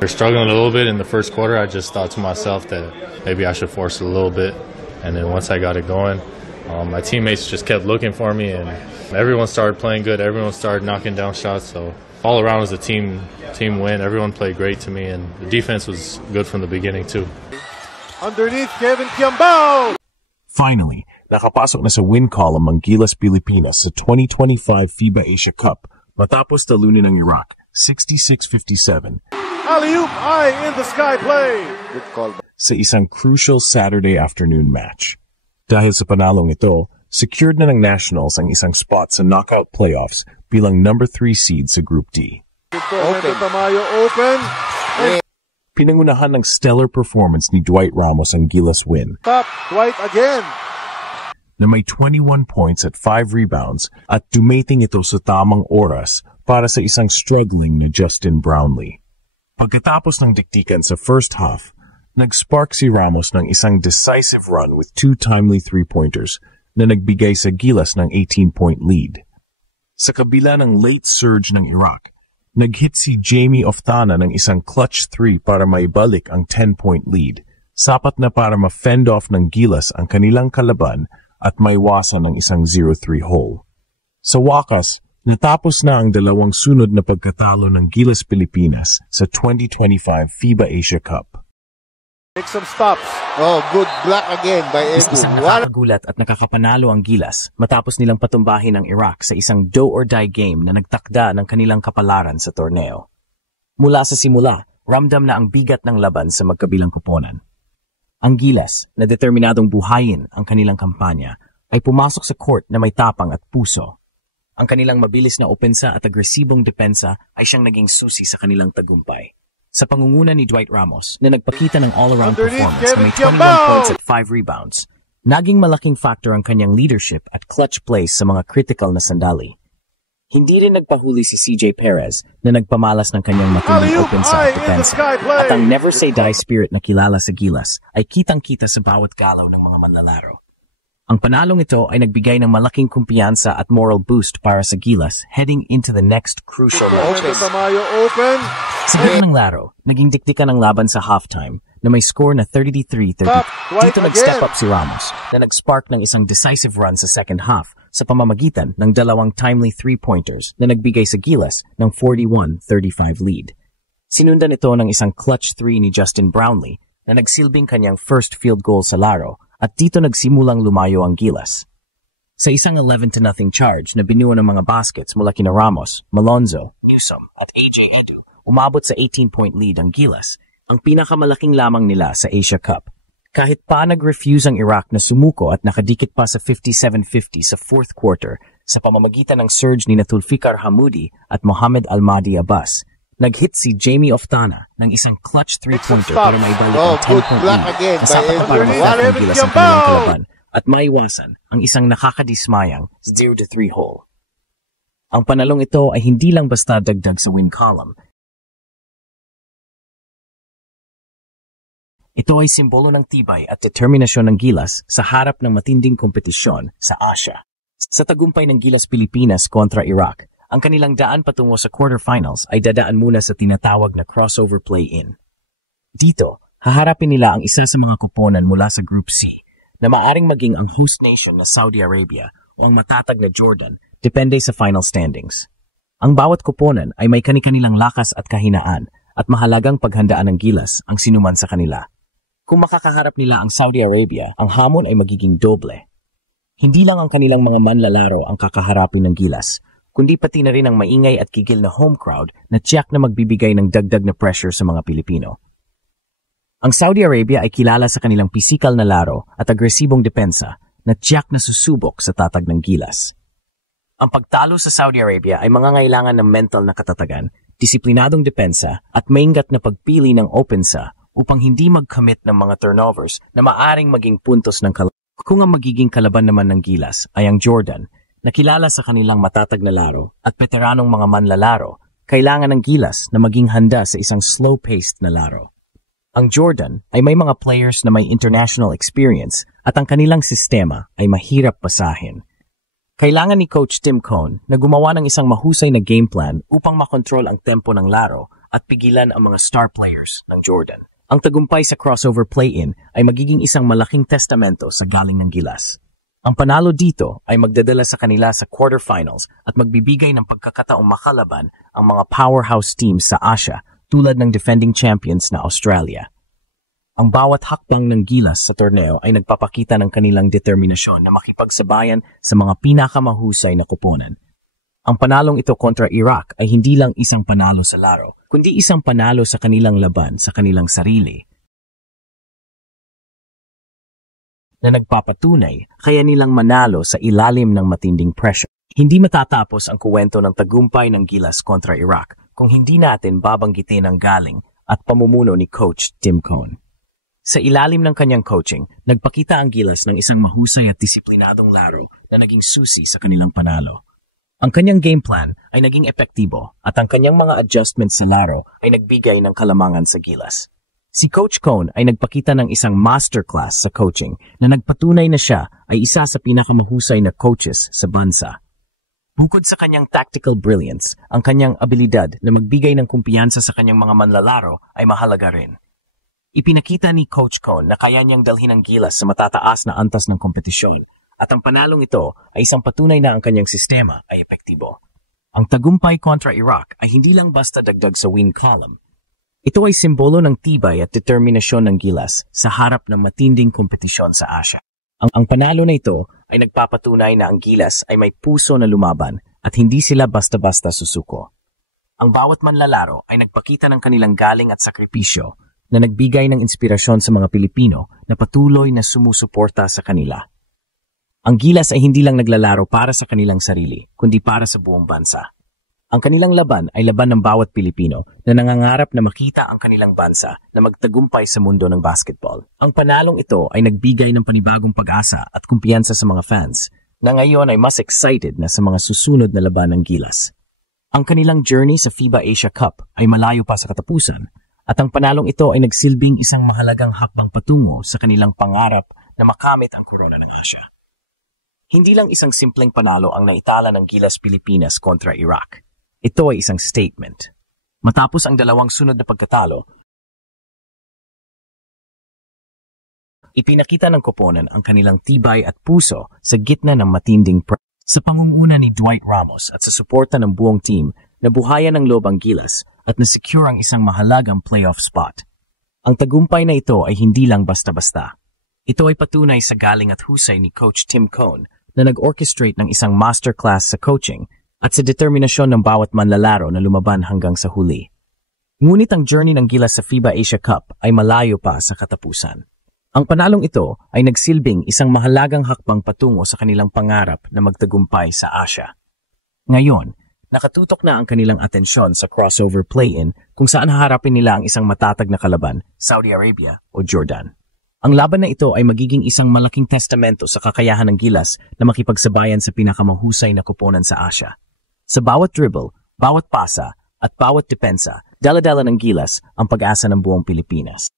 We're struggling a little bit in the first quarter. I just thought to myself that maybe I should force it a little bit. And then once I got it going, my teammates just kept looking for me, and everyone started playing good. Everyone started knocking down shots. So all around was a team win. Everyone played great to me, and the defense was good from the beginning too. Underneath, Kevin Kiambao! Finally, nakapasok na sa win column ang Gilas Pilipinas sa 2025 FIBA Asia Cup matapos talunin ng Iraq 66-57. Alley-oop, eye in the sky play. Good call. Sa isang crucial Saturday afternoon match. Dahil sa panalong ito, secured na ng Nationals ang isang spot sa knockout playoffs bilang number 3 seed sa Group D. Open. Tamayo open. Pinangunahan ng stellar performance ni Dwight Ramos ang Gilas win. Top, Dwight again. Na may 21 points at 5 rebounds at dumating ito sa tamang oras para sa isang struggling na Justin Brownlee. Pagkatapos ng diktikan sa first half, nag-spark si Ramos ng isang decisive run with 2 timely 3-pointers na nagbigay sa Gilas ng 18-point lead. Sa kabila ng late surge ng Iraq, nag-hit si Jamie Oftana ng isang clutch 3 para maibalik ang 10-point lead, sapat na para ma-fend off ng Gilas ang kanilang kalaban at maiwasan ng isang 0-3 hole. Sa wakas, natapos na ang dalawang sunod na pagkatalo ng Gilas Pilipinas sa 2025 FIBA Asia Cup. Make some stops. Oh, good block again by Edu. Isang nakakagulat at nakakapanalo ang Gilas matapos nilang patumbahin ang Iraq sa isang do-or-die game na nagtakda ng kanilang kapalaran sa torneo. Mula sa simula, ramdam na ang bigat ng laban sa magkabilang koponan. Ang Gilas, na determinadong buhayin ang kanilang kampanya, ay pumasok sa court na may tapang at puso. Ang kanilang mabilis na opensa at agresibong depensa ay siyang naging susi sa kanilang tagumpay. Sa pangunguna ni Dwight Ramos na nagpakita ng all-around performance na may 21 points at 5 rebounds, naging malaking factor ang kanyang leadership at clutch plays sa mga critical na sandali. Hindi rin nagpahuli si CJ Perez na nagpamalas ng kanyang matinding opensa at depensa. At ang never-say-die spirit na kilala sa Gilas ay kitang-kita sa bawat galaw ng mga manlalaro. Ang panalong ito ay nagbigay ng malaking kumpiyansa at moral boost para sa Gilas heading into the next crucial match. Tamayo open. Sa gitna ng laro, naging diktikan ang laban sa halftime na may score na 33-30. Dito nag-step up si Ramos na nag-spark ng isang decisive run sa second half sa pamamagitan ng dalawang timely 3-pointers na nagbigay sa Gilas ng 41-35 lead. Sinundan ito ng isang clutch 3 ni Justin Brownlee na nagsilbing kanyang first field goal sa laro at dito nagsimulang lumayo ang Gilas. Sa isang 11-0 charge na binuo ng mga baskets mula kina Ramos, Malonzo, Newsom at AJ Edu, umabot sa 18-point lead ang Gilas, ang pinakamalaking lamang nila sa Asia Cup. Kahit pa nag-refuse ang Iraq na sumuko at nakadikit pa sa 57-50 sa fourth quarter sa pamamagitan ng surge ni Tulfikar Hamoudi at Mohamed Almadi Abbas, nag-hit si Jamie Oftana ng isang clutch 3-pointer para maibalik ang 10-point lead na sapat na para mag-fat ang Gilas ang kanilang kalaban at maiwasan ang isang nakakadismayang 0-3 hole. Ang panalong ito ay hindi lang basta dagdag sa win column. Ito ay simbolo ng tibay at determinasyon ng Gilas sa harap ng matinding kompetisyon sa Asia. Sa tagumpay ng Gilas Pilipinas kontra Iraq, ang kanilang daan patungo sa quarterfinals ay dadaan muna sa tinatawag na crossover play-in. Dito, haharapin nila ang isa sa mga koponan mula sa Group C na maaring maging ang host nation na Saudi Arabia o ang matatag na Jordan, depende sa final standings. Ang bawat koponan ay may kani-kanilang lakas at kahinaan at mahalagang paghandaan ng Gilas ang sinuman sa kanila. Kung makakaharap nila ang Saudi Arabia, ang hamon ay magiging doble. Hindi lang ang kanilang mga manlalaro ang kakaharapin ng Gilas, kundi pati na rin ang maingay at kigil na home crowd na tiyak na magbibigay ng dagdag na pressure sa mga Pilipino. Ang Saudi Arabia ay kilala sa kanilang pisikal na laro at agresibong depensa na tiyak na susubok sa tatag ng Gilas. Ang pagtalo sa Saudi Arabia ay mangangailangan ng mental na katatagan, disiplinadong depensa at maingat na pagpili ng opensa upang hindi mag-commit ng mga turnovers na maaring maging puntos ng kalaban. Kung ang magiging kalaban naman ng Gilas ay ang Jordan, na kilala sa kanilang matatag na laro at veteranong mga manlalaro, kailangan ng Gilas na maging handa sa isang slow-paced na laro. Ang Jordan ay may mga players na may international experience at ang kanilang sistema ay mahirap basahin. Kailangan ni Coach Tim Cone na gumawa ng isang mahusay na game plan upang makontrol ang tempo ng laro at pigilan ang mga star players ng Jordan. Ang tagumpay sa crossover play-in ay magiging isang malaking testamento sa galing ng Gilas. Ang panalo dito ay magdadala sa kanila sa quarterfinals at magbibigay ng pagkakataong makalaban ang mga powerhouse teams sa Asia tulad ng defending champions na Australia. Ang bawat hakbang ng Gilas sa torneo ay nagpapakita ng kanilang determinasyon na makipagsabayan sa mga pinakamahusay na koponan. Ang panalong ito kontra Iraq ay hindi lang isang panalo sa laro, kundi isang panalo sa kanilang laban sa kanilang sarili na nagpapatunay kaya nilang manalo sa ilalim ng matinding pressure. Hindi matatapos ang kuwento ng tagumpay ng Gilas kontra Iraq kung hindi natin babanggitin ang galing at pamumuno ni Coach Tim Cone. Sa ilalim ng kanyang coaching, nagpakita ang Gilas ng isang mahusay at disiplinadong laro na naging susi sa kanilang panalo. Ang kanyang game plan ay naging epektibo at ang kanyang mga adjustments sa laro ay nagbigay ng kalamangan sa Gilas. Si Coach Cone ay nagpakita ng isang masterclass sa coaching na nagpatunay na siya ay isa sa pinakamahusay na coaches sa bansa. Bukod sa kanyang tactical brilliance, ang kanyang abilidad na magbigay ng kumpiyansa sa kanyang mga manlalaro ay mahalaga rin. Ipinakita ni Coach Cone na kaya niyang dalhin ang Gilas sa matataas na antas ng kompetisyon at ang panalong ito ay isang patunay na ang kanyang sistema ay epektibo. Ang tagumpay kontra Iraq ay hindi lang basta dagdag sa win column. Ito ay simbolo ng tibay at determinasyon ng Gilas sa harap ng matinding kompetisyon sa Asia. Ang panalo na ito ay nagpapatunay na ang Gilas ay may puso na lumaban at hindi sila basta-basta susuko. Ang bawat manlalaro ay nagpakita ng kanilang galing at sakripisyo na nagbigay ng inspirasyon sa mga Pilipino na patuloy na sumusuporta sa kanila. Ang Gilas ay hindi lang naglalaro para sa kanilang sarili, kundi para sa buong bansa. Ang kanilang laban ay laban ng bawat Pilipino na nangangarap na makita ang kanilang bansa na magtagumpay sa mundo ng basketball. Ang panalong ito ay nagbigay ng panibagong pag-asa at kumpiyansa sa mga fans na ngayon ay mas excited na sa mga susunod na laban ng Gilas. Ang kanilang journey sa FIBA Asia Cup ay malayo pa sa katapusan at ang panalong ito ay nagsilbing isang mahalagang hakbang patungo sa kanilang pangarap na makamit ang korona ng Asia. Hindi lang isang simpleng panalo ang naitala ng Gilas Pilipinas kontra Iraq. Ito ay isang statement. Matapos ang dalawang sunod na pagkatalo, ipinakita ng koponan ang kanilang tibay at puso sa gitna ng matinding sa pangunguna ni Dwight Ramos at sa suporta ng buong team, nabuhayan ng loob ang Gilas at nasecure ang isang mahalagang playoff spot. Ang tagumpay na ito ay hindi lang basta-basta. Ito ay patunay sa galing at husay ni Coach Tim Cone na nag-orchestrate ng isang masterclass sa coaching at sa determinasyon ng bawat manlalaro na lumaban hanggang sa huli. Ngunit ang journey ng Gilas sa FIBA Asia Cup ay malayo pa sa katapusan. Ang panalong ito ay nagsilbing isang mahalagang hakbang patungo sa kanilang pangarap na magtagumpay sa Asia. Ngayon, nakatutok na ang kanilang atensyon sa crossover play-in kung saan haharapin nila ang isang matatag na kalaban, Saudi Arabia o Jordan. Ang laban na ito ay magiging isang malaking testamento sa kakayahan ng Gilas na makipagsabayan sa pinakamahusay na koponan sa Asia. Sa bawat dribble, bawat pasa, at bawat depensa, dala-dala ng Gilas ang pag-asa ng buong Pilipinas.